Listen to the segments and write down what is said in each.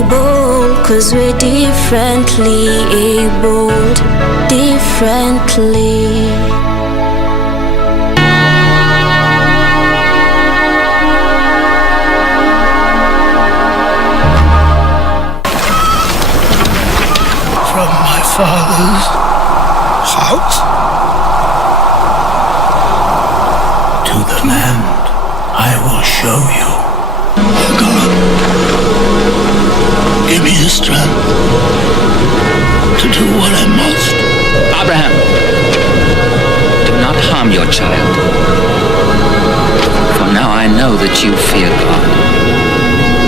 able, 'cause we're differently abled, differently. From my father's house to the land I will show you. Oh God, give me the strength to do what I must. Abraham, do not harm your child. For now I know that you fear God,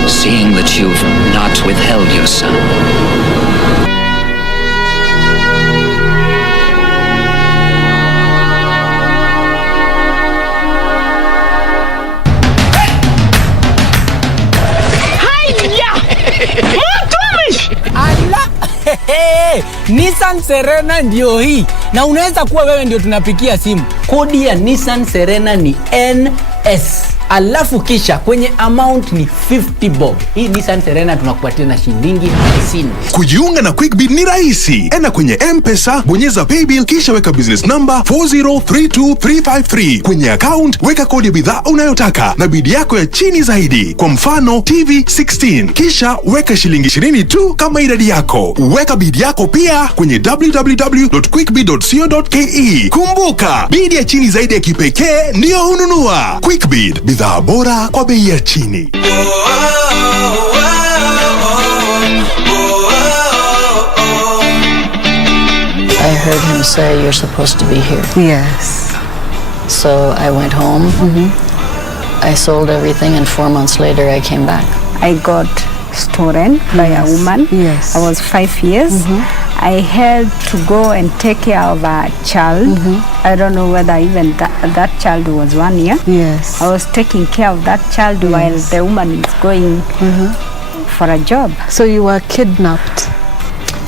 seeing that you've not withheld your son. Nissan Serena ndio hii. Na unaweza kuwa wewe ndio tunapikia simu. Kodi ya Nissan Serena ni NS. Alafu kisha kwenye amount ni 50 bob. Hii Nissan Serena tunakupatia na shilingi 50. Kujiunga na QuickBid ni rahisi. Enda kwenye M-Pesa, bonyeza paybill kisha weka business number 4032353. Kwenye account weka kodi ya bidhaa unayotaka na bidi yako ya chini zaidi. Kwa mfano TV 16. Kisha weka shilingi 20 tu kama idadi yako. Weka bidi yako pia kwenye www.quickbid.co.ke. Kumbuka, bidi ya chini zaidi ya kipekee ndio hununua. QuickBid, bidhaa bora kwa bei ya chini. I heard him say you're supposed to be here. Yes. So I went home. I sold everything, and 4 months later I came back. I got stolen by a woman. Yes. I was 5 years. I had to go and take care of a child. I don't know whether even that child was 1 year. Yes. I was taking care of that child while the woman is going for a job. So you were kidnapped?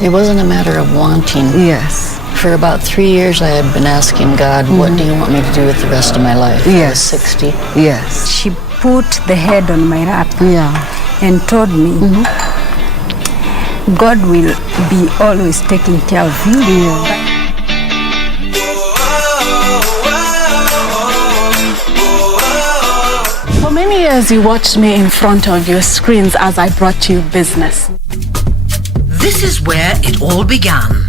It wasn't a matter of wanting. Yes. For about 3 years I had been asking God, what do you want me to do with the rest of my life? I was 60. Yes. She put the head on my lap and told me, God will be always taking care of you. For many years you watched me in front of your screens as I brought you business. This is where it all began.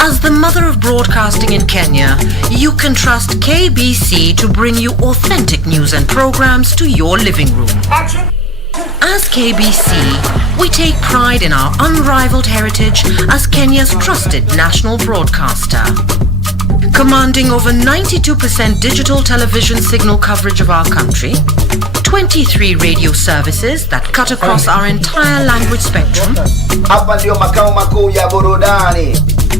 As the mother of broadcasting in Kenya, you can trust KBC to bring you authentic news and programs to your living room. As KBC, we take pride in our unrivaled heritage as Kenya's trusted national broadcaster. Commanding over 92% digital television signal coverage of our country, 23 radio services that cut across our entire language spectrum,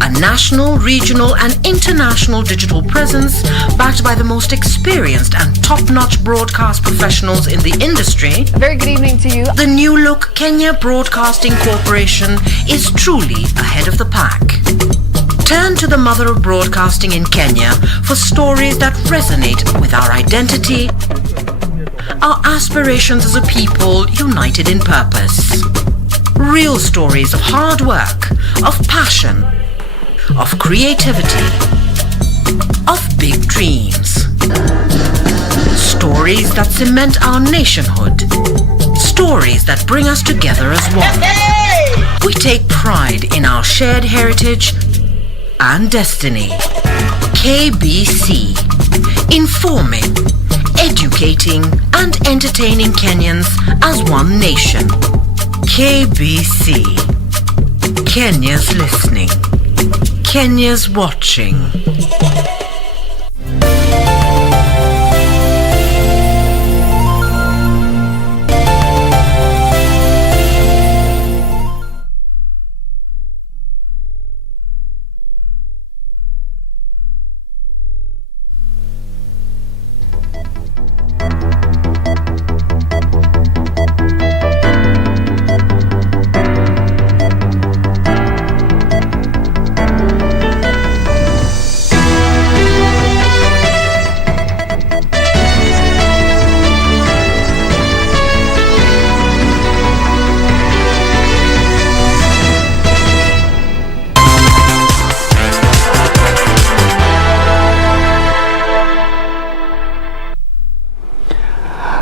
a national, regional and international digital presence backed by the most experienced and top-notch broadcast professionals in the industry. A very good evening to you. The new look Kenya Broadcasting Corporation is truly ahead of the pack. Turn to the mother of broadcasting in Kenya for stories that resonate with our identity, our aspirations as a people united in purpose. Real stories of hard work, of passion, of creativity, of big dreams. Stories that cement our nationhood. Stories that bring us together as one. We take pride in our shared heritage and destiny. KBC, informing, educating and entertaining Kenyans as one nation. KBC, Kenya's listening, Kenya's watching.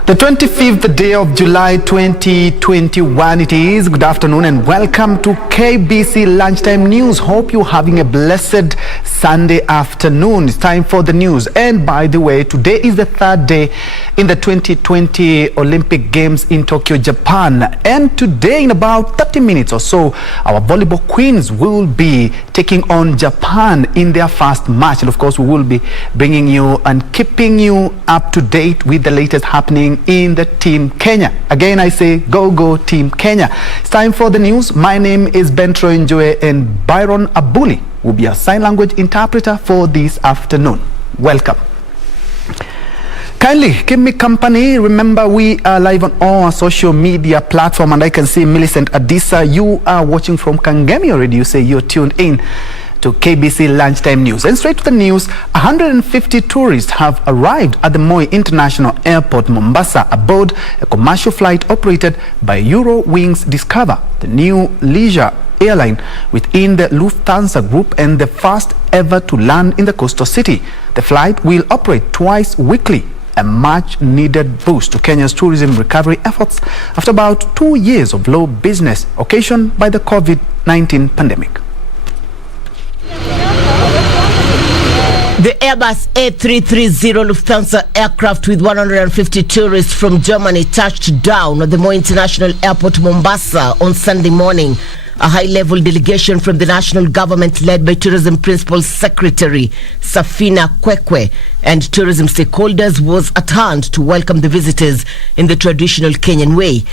The 25th day of July 2021 it is. Good afternoon and welcome to KBC Lunchtime News. Hope you're having a blessed Sunday afternoon. It's time for the news. And by the way, today is the third day in the 2020 Olympic Games in Tokyo, Japan. And today in about 30 minutes or so, our volleyball queens will be taking on Japan in their first match. And of course, we will be bringing you and keeping you up to date with the latest happening in the Team Kenya. Again, I say go Team Kenya. It's time for the news. My name is Njue and Byron Abuli will be a sign language interpreter for this afternoon. Welcome. Kindly keep me company. Remember, we are live on all social media platform, and I can see Millicent Adisa, you are watching from Kangemi already. You say you're tuned in to KBC Lunchtime News. And straight to the news, 150 tourists have arrived at the Moi International Airport, Mombasa, aboard a commercial flight operated by Eurowings Discover, the new leisure airline within the Lufthansa group and the first ever to land in the coastal city. The flight will operate twice weekly, a much needed boost to Kenya's tourism recovery efforts after about 2 years of low business occasioned by the COVID-19 pandemic. The Airbus A330 Lufthansa aircraft with 150 tourists from Germany touched down at the Moi International Airport, Mombasa on Sunday morning. A high-level delegation from the national government led by Tourism Principal Secretary Safina Kwekwe and tourism stakeholders was at hand to welcome the visitors in the traditional Kenyan way.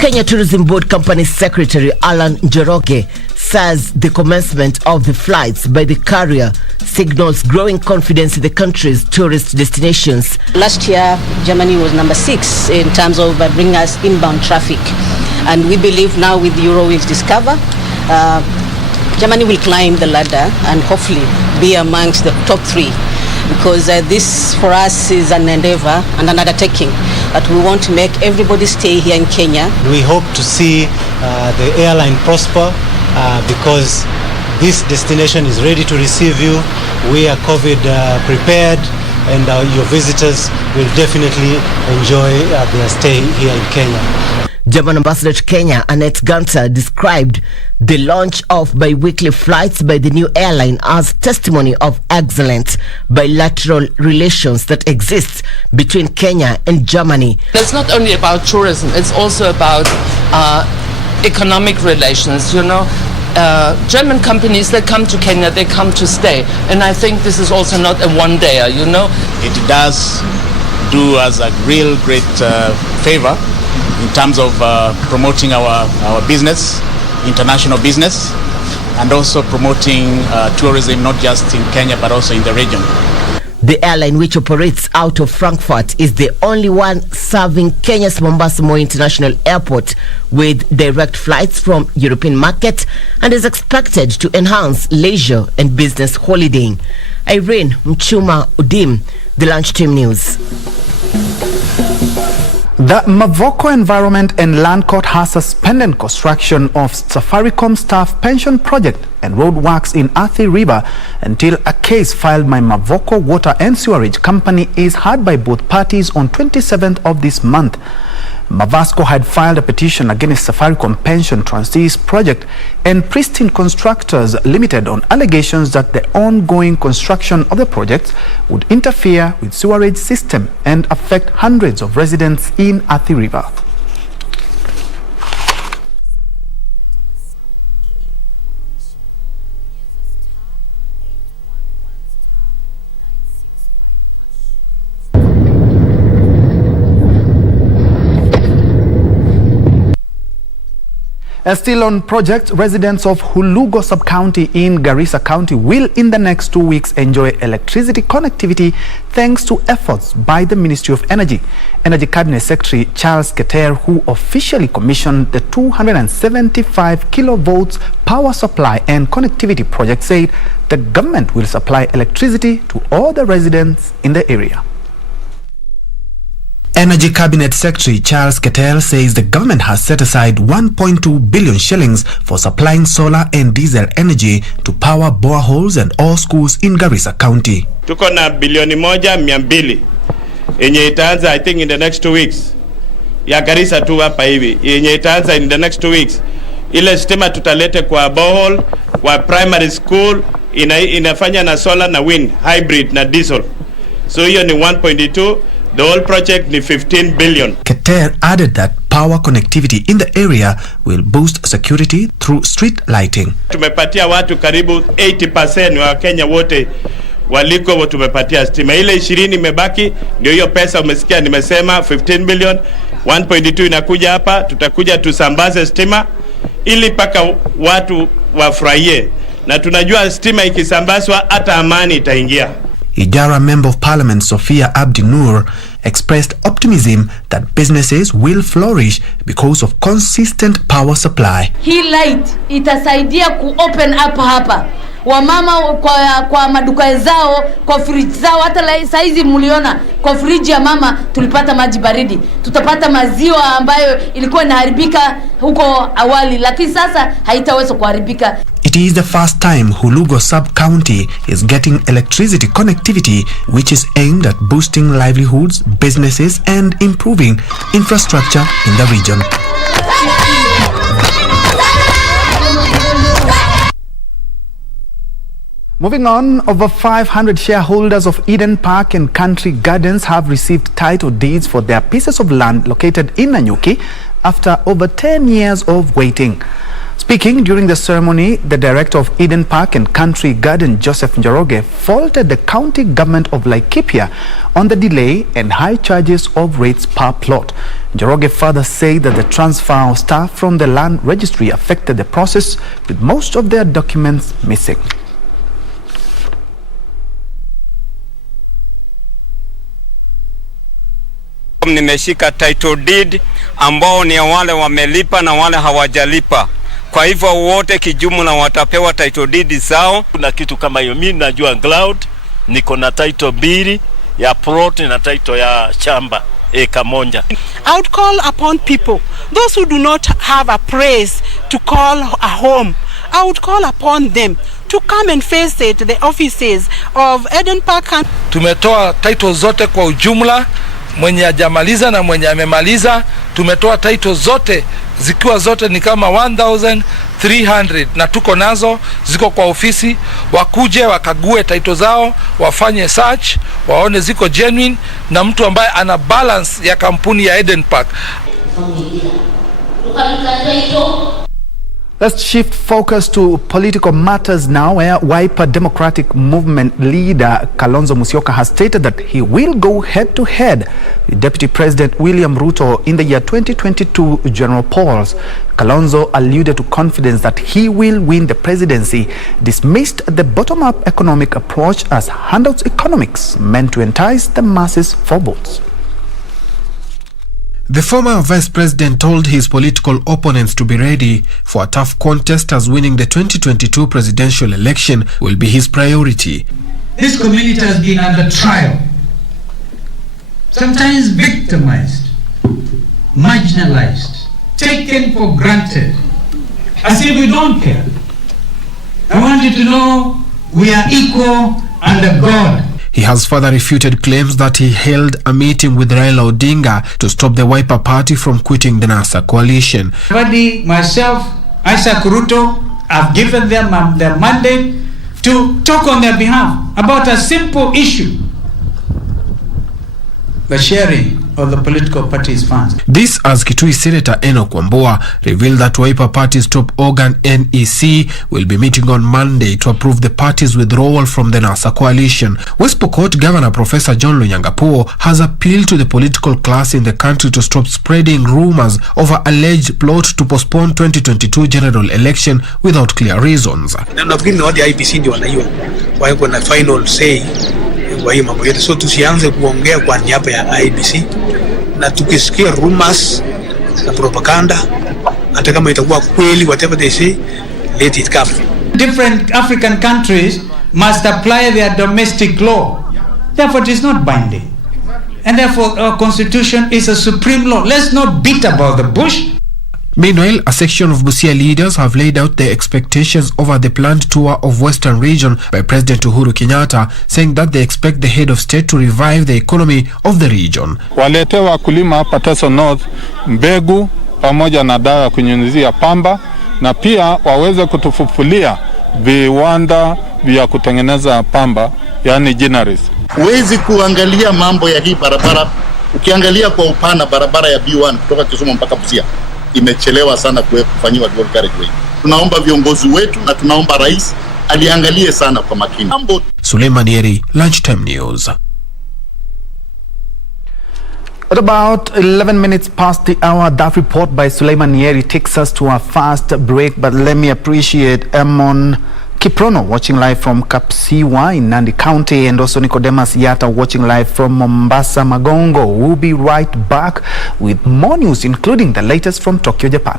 Kenya Tourism Board Company Secretary Alan Njue says the commencement of the flights by the carrier signals growing confidence in the country's tourist destinations. Last year, Germany was number 6 in terms of bringing us inbound traffic. And we believe now with Eurowings Discover, Germany will climb the ladder and hopefully be amongst the top 3. Because this for us is an endeavor and an undertaking that we want to make everybody stay here in Kenya. We hope to see the airline prosper because this destination is ready to receive you. We are COVID prepared, and your visitors will definitely enjoy their stay here in Kenya. German Ambassador to Kenya, Annette Gunter, described the launch of bi-weekly flights by the new airline as testimony of excellent bilateral relations that exists between Kenya and Germany. It's not only about tourism, it's also about economic relations, you know. German companies, they come to Kenya, they come to stay. And I think this is also not a one-dayer, you know. It does do us a real great favor in terms of promoting our business, international business, and also promoting tourism not just in Kenya but also in the region. The airline, which operates out of Frankfurt, is the only one serving Kenya's Mombasa Moi International Airport with direct flights from European market and is expected to enhance leisure and business holidaying. Irene Mchuma Udim, The Lunchtime News. The Mavoko Environment and Land Court has suspended construction of Safaricom staff pension project and roadworks in Athi River until a case filed by Mavoko Water and Sewerage Company is heard by both parties on 27th of this month. Mavasco had filed a petition against Safaricom Pension Trustees Project and Pristine Constructors Limited on allegations that the ongoing construction of the projects would interfere with sewerage system and affect hundreds of residents in Athi River. Still on projects, residents of Hulugo sub-county in Garissa County will in the next 2 weeks enjoy electricity connectivity thanks to efforts by the Ministry of Energy. Energy Cabinet Secretary Charles Keter, who officially commissioned the 275 kilovolts power supply and connectivity project, said the government will supply electricity to all the residents in the area. Energy Cabinet Secretary Charles KITALE says the government has set aside 1.2 billion shillings for supplying solar and diesel energy to power boreholes and all schools in Garissa County. Tuko na bilioni 1,200 yenye itaanza I think in the next 2 weeks. Ya Garissa tu hapa hivi yenye itaanza in the next 2 weeks. Ile stima tutalete kwa borehole, kwa primary school, inafanya na solar na wind, hybrid na diesel. So hiyo ni 1.2. The whole project ni 15 billion. KITALE added that power connectivity in the area will boost security through street lighting. Tumepatia watu karibu 80% wa Kenya wote waliko tumepatia stima. Ile 20 imebaki ndio hiyo pesa umesikia nimesema 15 billion. 1.2 inakuja hapa, tutakuja tusambaze stima ili paka watu wafurahie. Na tunajua stima ikisambazwa hata amani itaingia. Ijara Member of Parliament Sophia Abdi Nur expressed optimism that businesses will flourish because of consistent power supply. Hii light itasaidia ku-open up hapa. Wamama kwa maduka zao, kwa fridge zao, hata saizi muliona kwa fridge ya mama tulipata maji baridi. Tutapata maziwa ambayo ilikuwa inaharibika huko awali, lakini sasa haitaweza kuharibika. It is the first time Hulugo sub-county is getting electricity connectivity, which is aimed at boosting livelihoods, businesses and improving infrastructure in the region. Moving on, over 500 shareholders of Eden Park and Country Gardens have received title deeds for their pieces of land located in NANYUKI after over 10 years of waiting. Speaking during the ceremony, the director of Eden Park and Country Garden, Joseph Njue, faulted the county government of Laikipia on the delay and high charges of rates per plot. Njue further said that the transfer of staff from the land registry affected the process, with most of their documents missing. Nimeshika title deed ambao ni wale wamelipa na wale hawajalipa. Kwa hivyo wote kijumla watapewa title deed zao. Kuna kitu kama hiyo. Mimi najua Cloud niko na title 2 ya plot na title ya shamba eka moja. I would call upon people, those who do not have a place to call a home, I would call upon them to come and face it, the offices of Eden Park. Tumetoa title zote kwa ujumla, mwenye hajamaliza na mwenye amemaliza. Tumetoa title zote zikiwa zote ni kama 1300 na tuko nazo, ziko kwa ofisi. Wakuje wakague title zao, wafanye search, waone ziko genuine na mtu ambaye ana balance ya kampuni ya Eden Park. Let's shift focus to political matters now, where Wiper Democratic Movement leader Kalonzo Musyoka has stated that he will go head-to-head with Deputy President William Ruto in the year 2022 general polls. Kalonzo alluded to confidence that he will win the presidency, dismissed the bottom-up economic approach as handouts economics meant to entice the masses for votes. The former vice president told his political opponents to be ready for a tough contest, as winning the 2022 presidential election will be his priority. This community has been under trial, sometimes victimized, marginalized, taken for granted, as if we don't care. I want you to know we are equal under God. He has further refuted claims that he held a meeting with Raila Odinga to stop the Wiper party from quitting the NASA coalition. Myself, Isaac Ruto, I've given them their mandate to talk on their behalf about a simple issue: the sharing of the political party's funds. This as Kitui Senator Enoch Wambua revealed that Wiper Party's top organ NEC will be meeting on Monday to approve the party's withdrawal from the NASA coalition. West Pokot Governor Professor John Lonyangapuo has appealed to the political class in the country to stop spreading rumors over alleged plot to postpone 2022 general election without clear reasons. Na nafikiri wadi IBC ndio wanaiwa kwa hiyo na final say kwa hiyo mambo yote, so tusianze kuongea kwa niaba ya IBC, na tukisikia rumors na propaganda, hata kama itakuwa kweli, whatever they say, let it come. Different African countries must apply their domestic law, therefore it is not binding. And therefore our constitution is a supreme law. Let's not beat about the bush. Meanwhile, a section of Busia leaders have laid out their expectations over the planned tour of Western region by President Uhuru Kenyatta, saying that they expect the head of state to revive the economy of the region. Walete wakulima hapa Teso North mbegu pamoja na dawa ya kunyunyizia pamba, na pia waweze kutufufulia viwanda vya kutengeneza pamba, yani ginaries. Huwezi kuangalia mambo ya hii barabara ukiangalia kwa upana. Barabara ya B1 kutoka Kisumu mpaka Busia imechelewa sana kufanywa dual carriageway. Tunaomba viongozi wetu na tunaomba rais aliangalie sana kwa makini. Suleiman Yeri, Lunchtime News. At about 11 minutes past the hour, that report by Suleiman Yeri takes us to our fast break. But let me appreciate Emon Kiprono watching live from Kapsiwa in Nandi County, and also Nicodemus Yata watching live from Mombasa Magongo. We'll be right back with more news, including the latest from Tokyo, Japan.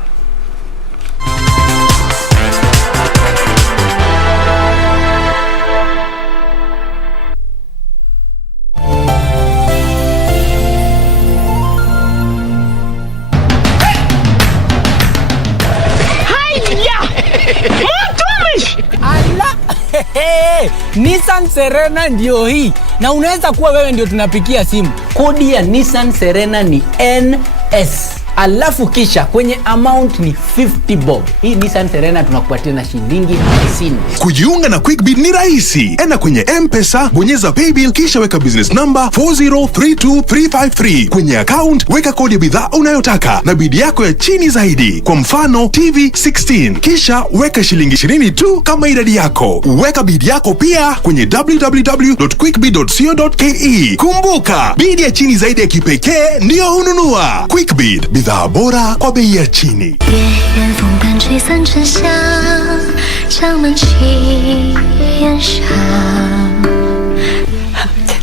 Nissan Serena ndio hii, na unaweza kuwa wewe ndio tunapikia simu. Kodi ya Nissan Serena ni NS, alafu kisha kwenye amount ni 50 bob. Hii Nissan Serena tunakupatia na shilingi 50. Kujiunga na QuickBid ni rahisi. Enda kwenye M-Pesa, bonyeza paybill, kisha weka business number 4032353. Kwenye account weka kodi ya bidhaa unayotaka na bidi yako ya chini zaidi. Kwa mfano TV 16, kisha weka shilingi 20 tu kama idadi yako. Weka bidi yako pia kwenye www.quickbid.co.ke. Kumbuka, bidi ya chini zaidi ya kipekee ndio hununua. QuickBid, bidhaa bora kwa bei ya chini.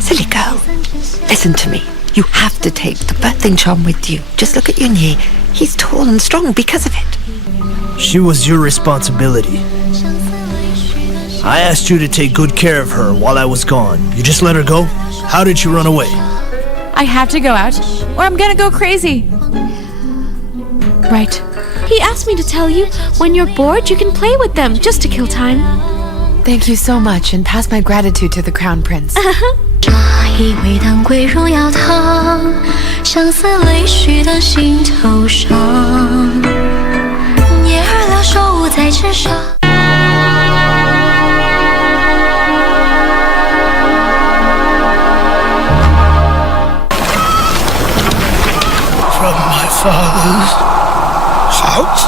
Silly girl, listen to me. You have to take the birthing charm with you. Just look at Njue. He's tall and strong because of it. She was your responsibility. I asked you to take good care of her while I was gone. You just let her go? How did she run away? I have to go out, or I'm gonna go crazy. Right. He asked me to tell you, when you're bored, you can play with them, just to kill time. Thank you so much, and pass my gratitude to the Crown Prince. From my father's house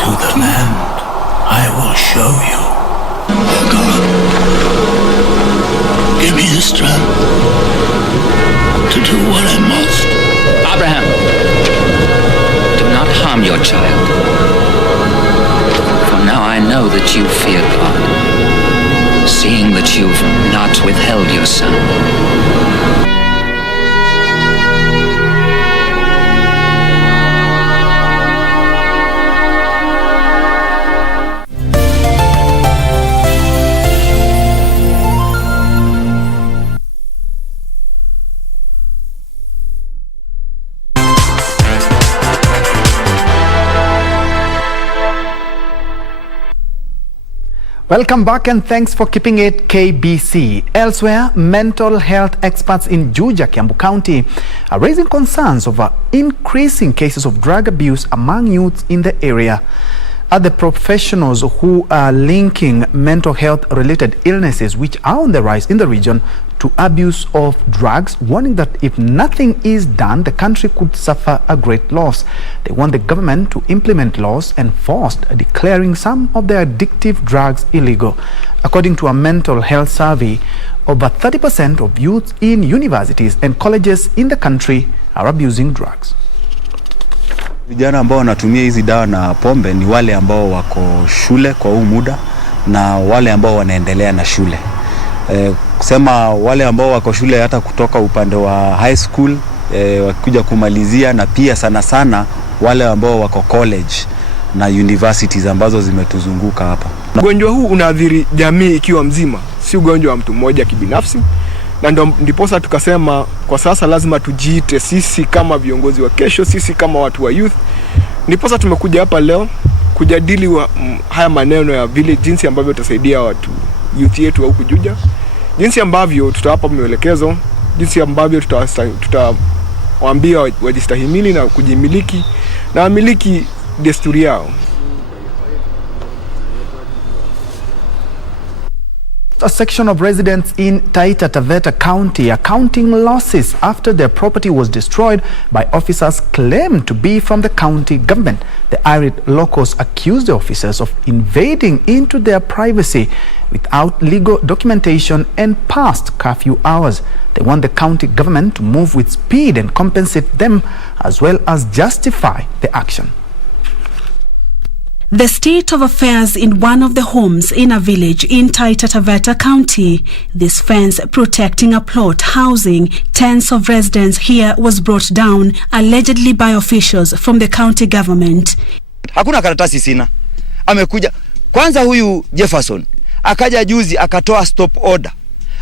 to the land I will show you. Oh God, give me the strength to do what I must. Abraham, do not harm your child. For now I know that you fear God, seeing that you've not withheld your son. Welcome back and thanks for keeping it KBC. Elsewhere, mental health experts in JUJA, Kiambu County are raising concerns over increasing cases of drug abuse among youths in the area. The professionals who are linking mental health related illnesses which are on the rise in the region to abuse of drugs, warning that if nothing is done, the country could suffer a great loss. They want the government to implement laws enforced declaring some of the addictive drugs illegal. According to a mental health survey, over 30% of youths in universities and colleges in the country are abusing drugs. Vijana ambao wanatumia hizi dawa na pombe ni wale ambao wako shule kwa huu muda na wale ambao wanaendelea na shule. Kusema wale ambao wako shule hata kutoka upande wa high school wakikuja kumalizia, na pia sana sana wale ambao wako college na universities ambazo zimetuzunguka hapa. Ugonjwa huu unaathiri jamii ikiwa mzima. si ugonjwa wa mtu mmoja kibinafsi, na ndiposa tukasema kwa sasa lazima tujiite sisi kama viongozi wa kesho, sisi kama watu wa youth. Ndiposa tumekuja hapa leo kujadili haya maneno ya vile jinsi ambavyo tutasaidia watu youth yetu wa huku Juja, jinsi ambavyo tutawapa mwelekezo, jinsi ambavyo tutawaambia wajistahimili na kujimiliki na wamiliki desturi yao. A section of residents in TAITA, TAVETA County are counting losses after their property was destroyed by officers claimed to be from the county government. The irate locals accused the officers of invading into their privacy without legal documentation and past curfew hours. They want the county government to move with speed and compensate them, as well as justify the action. The state of affairs in one of the homes in a village in TAITA, TAVETA County. This fence protecting a plot housing tens of residents here was brought down allegedly by officials from the county government. Hakuna karatasi sina. Amekuja kwanza huyu Jefferson akaja juzi akatoa stop order.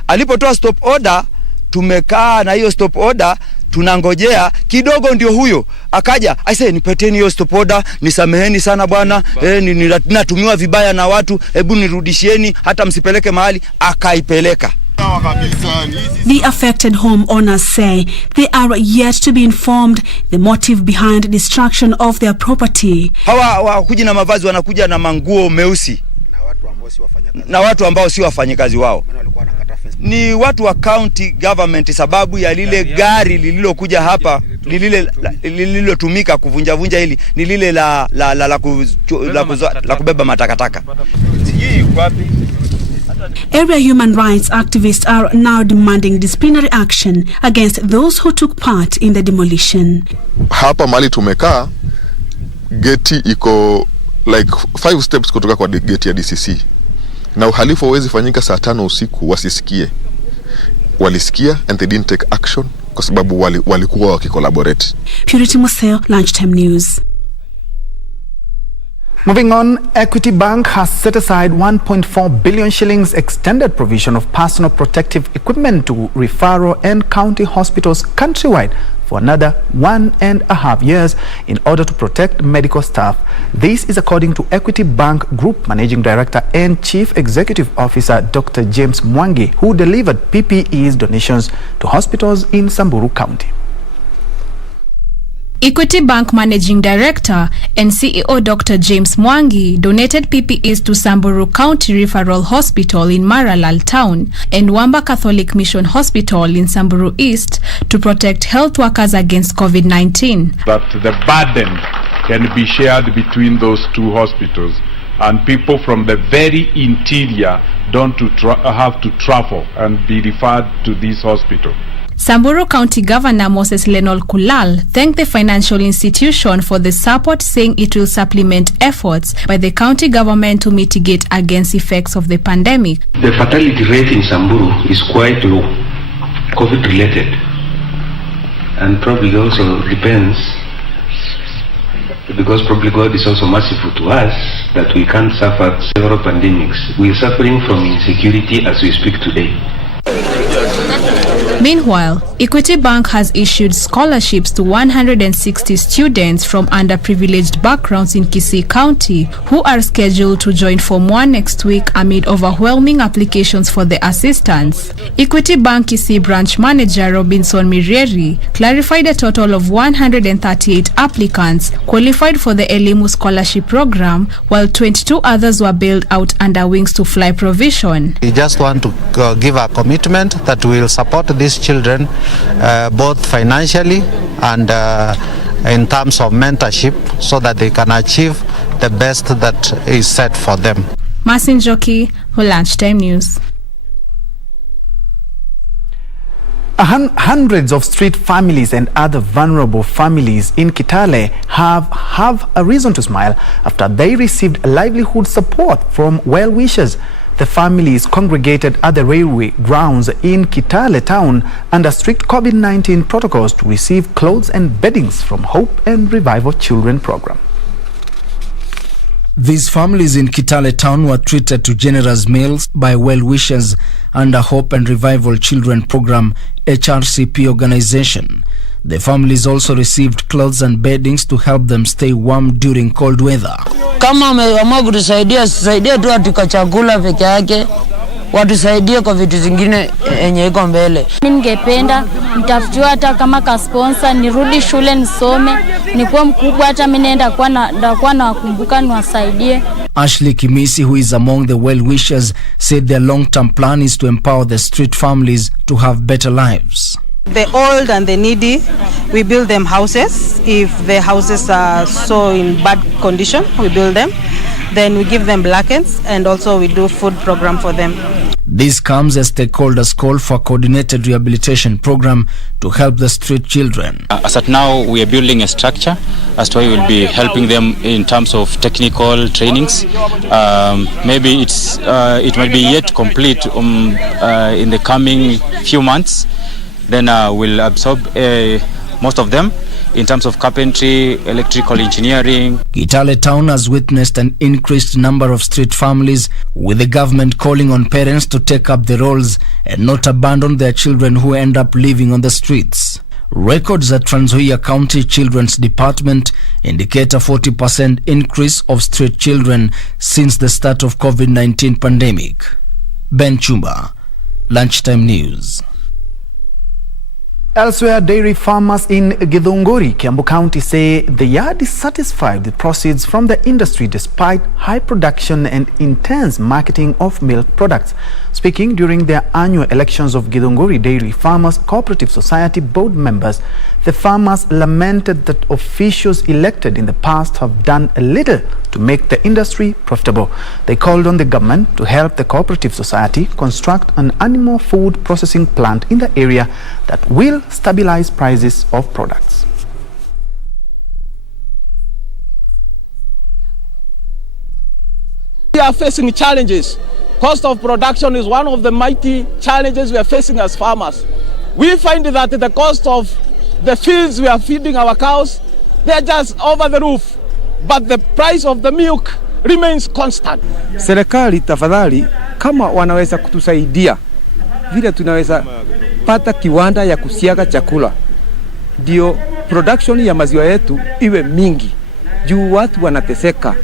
Alipotoa stop order tumekaa na hiyo stop order tunangojea kidogo, ndio huyo akaja aise nipeteni hiyo stop order, nisameheni sana bwana, ninatumiwa vibaya na watu, hebu nirudishieni hata msipeleke mahali. Akaipeleka. The affected homeowners say they are yet to be informed the motive behind destruction of their property. Hawa kuji na mavazi, wanakuja na manguo meusi na watu ambao si wafanyikazi wao. Ni watu wa county government, sababu ya lile gari lililokuja hapa, lililotumika kuvunja hili ni lile la kubeba matakataka. Area human rights activists are now demanding disciplinary action against those who took part in the demolition. Hapa mali tumekaa, geti iko like 5 steps kutoka kwa geti ya DCC. Na uhalifu hauwezi fanyika saa 5 usiku wasisikie. Walisikia and they didn't take action kwa sababu walikuwa wakikollaborate. Purity Museo, Lunchtime News. Moving on, Equity Bank has set aside 1.4 billion shillings extended provision of personal protective equipment to referral and county hospitals countrywide for another 1.5 years in order to protect medical staff. This is according to Equity Bank Group Managing Director and Chief Executive Officer Dr. James Mwangi, who delivered PPES donations to hospitals in Samburu County. Equity Bank Managing Director and CEO Dr. James Mwangi donated PPEs to Samburu County Referral Hospital in Maralal Town and Wamba Catholic Mission Hospital in Samburu East to protect health workers against COVID-19. That the burden can be shared between those two hospitals and people from the very interior don't have to travel and be referred to this hospital. Samburu County Governor Moses Lenol Kulal thanked the financial institution for the support, saying it will supplement efforts by the county government to mitigate against effects of the pandemic. The fatality rate in Samburu is quite low, COVID related, and probably also depends because probably God is also merciful to us that we can't suffer several pandemics. We are suffering from insecurity as we speak today. Meanwhile, Equity Bank has issued scholarships to 160 students from underprivileged backgrounds in Kisii County who are scheduled to join Form 1 next week amid overwhelming applications for the assistance. Equity Bank Kisii branch manager Robinson Mirieri clarified a total of 138 applicants qualified for the Elimu scholarship program, while 22 others were bailed out under Wings to Fly provision. We just want to give a commitment that we will support these children both financially and in terms of mentorship so that they can achieve the best that is set for them. Mercy Njue for Lunchtime News. Hundreds of street families and other vulnerable families in Kitale have a reason to smile after they received livelihood support from well-wishers. The families congregated at the railway grounds in Kitale town under strict COVID-19 protocols to receive clothes and beddings from Hope and Revival Children program. These families in Kitale town were treated to generous meals by well-wishers under Hope and Revival Children Program HRCP organization. The families also received clothes and beddings to help them stay warm during cold weather. Kama wameamua kutusaidia, tusaidie tu atuka chakula peke yake, watusaidie kwa vitu zingine yenye iko mbele. Ningependa nitafutiwa hata kama ka sponsor, nirudi shule nisome, nikuwe mkubwa, hata mimi naenda kwa na wakumbuka niwasaidie. Ashley Kimisi, who is among the well-wishers, said their long-term plan is to empower the street families to have better lives. The old and the needy, we build them houses. If the houses are so in bad condition, we build them. Then we give them blankets, and also we do food program for them. This comes as stakeholders call for a coordinated rehabilitation program to help the street children. As at now, we are building a structure as to how we will be helping them in terms of technical trainings. Maybe it might be yet complete in the coming few months. Then we'll absorb most of them in terms of carpentry, electrical engineering. Kitale town has witnessed an increased number of street families, with the government calling on parents to take up the roles and not abandon their children who end up living on the streets. Records at Trans Nzoia County Children's Department indicate a 40% increase of street children since the start of COVID-19 pandemic. Ben Chumba, Lunchtime News. Elsewhere, dairy farmers in Githunguri, Kiambu County say they are dissatisfied with proceeds from the industry despite high production and intense marketing of milk products. Speaking during their annual elections of Githunguri Dairy Farmers Cooperative Society board members, the farmers lamented that officials elected in the past have done a little to make the industry profitable. They called on the government to help the cooperative society construct an animal food processing plant in the area that will stabilize prices of products. We are facing challenges. Cost of production is one of the mighty challenges we are facing as farmers. We find that the cost of the feeds we are feeding our cows, they are just over the roof, but the price of the milk remains constant. Serikali tafadhali, kama wanaweza kutusaidia vile tunaweza pata kiwanda ya kusiaga chakula, ndio production ya maziwa yetu iwe mingi, juu watu wanateseka,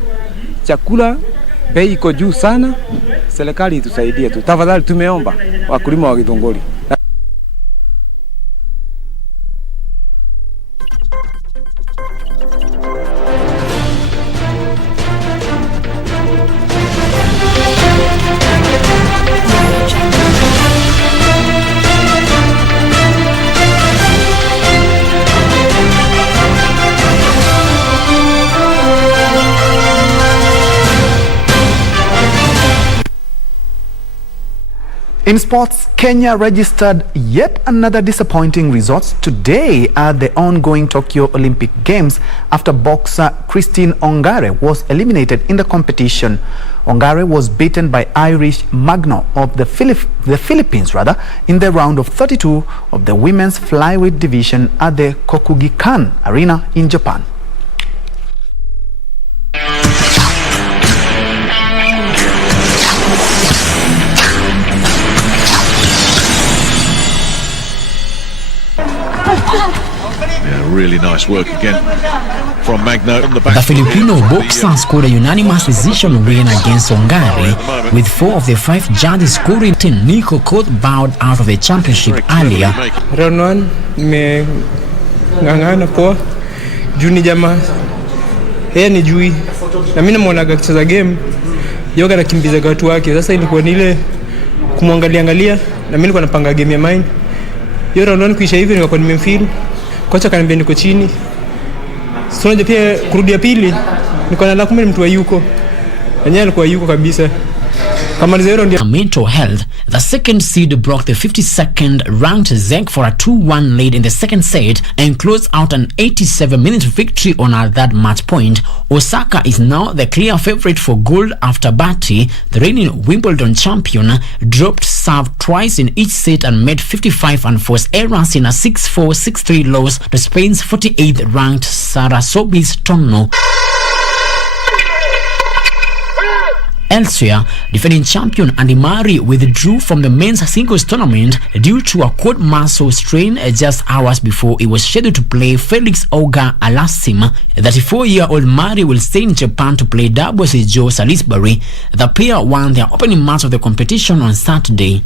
chakula bei iko juu sana. Serikali itusaidie tu tafadhali, tumeomba wakulima wa Githunguri. In sports, Kenya registered yet another disappointing results today at the ongoing Tokyo Olympic Games after boxer Christine Ongare was eliminated in the competition. Ongare was beaten by Irish Magno of the Philippines in the round of 32 of the women's flyweight division at the Kokugikan Arena in Japan. Really nice work again from Magno on the back. The Filipino boxer scored a unanimous decision win against Ongare, with 4 of the 5 judges scoring. Nico Cote bowed out of the championship earlier. Round 1 nimeng'ang'ana poa, juu ni jamaa yeye ni jui, na mimi namuonaga akicheza game yoga na kimbiza watu wake. Sasa ilikuwa ni ile kumwangalia angalia, na mimi nilikuwa napanga game ya mine. Hiyo round 1 kuisha hivi nilikuwa nimemfeel, kocha kaniambia niko chini. Sio nje pia kurudi ya pili nilikuwa na kumbe mtu wa yuko. Yenyewe alikuwa yuko kabisa. Mental health, the second seed broke the 52nd ranked Zek for a 2-1 lead in the second set and closed out an 87-minute victory on her third match point. Osaka is now the clear favorite for gold after Bati, the reigning Wimbledon champion, dropped serve twice in each set and made 55 and forced errors in a 6-4, 6-3 loss to Spain's 48th ranked Sarah Sobi's Tono. Elsewhere, defending champion Andy Murray withdrew from the men's singles tournament due to a quad muscle strain just hours before he was scheduled to play Felix Auger-Aliassime. 34-year-old Murray will stay in Japan to play doubles with Joe Salisbury. The pair won their opening match of the competition on Saturday.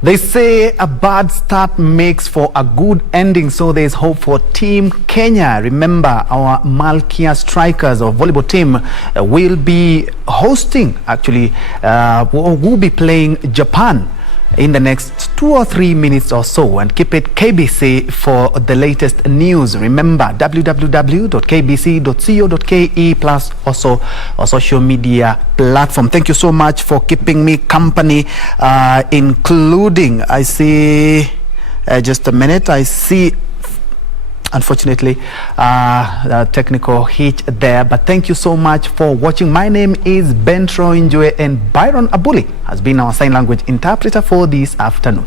They say a bad start makes for a good ending, so there's hope for Team Kenya. Remember, our Malkia strikers or volleyball team will be hosting, will be playing Japan in the next 2 or 3 minutes or so. And keep it KBC for the latest news. Remember, www.kbc.co.ke plus also our social media platform. Thank you so much for keeping me company, including, I see, just a minute, I see, unfortunately, a technical hitch there, but thank you so much for watching. My name is Njue, and Byron Abuli has been our sign language interpreter for this afternoon.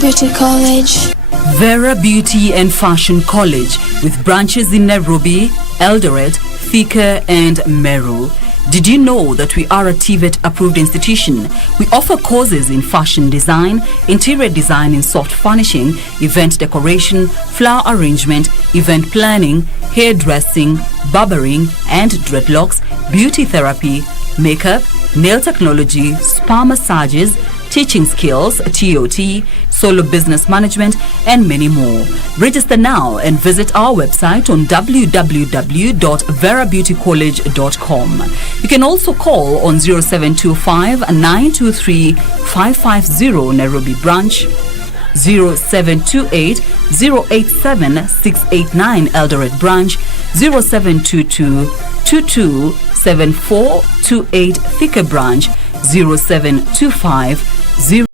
Beauty College. Vera Beauty and Fashion College, with branches in Nairobi, Eldoret, Thika and Meru. Did you know that we are a TAVETA approved institution? We offer courses in fashion design, interior design in soft furnishing, event decoration, flower arrangement, event planning, hairdressing, barbering and dreadlocks, beauty therapy, makeup, nail technology, spa massages, teaching skills, TOT, solo business management, and many more. Register now and visit our website on www.verabeautycollege.com. You can also call on 0725-923-550 Nairobi branch, 0728-087-689 Eldoret branch, 0722-227428 Thika branch, 0725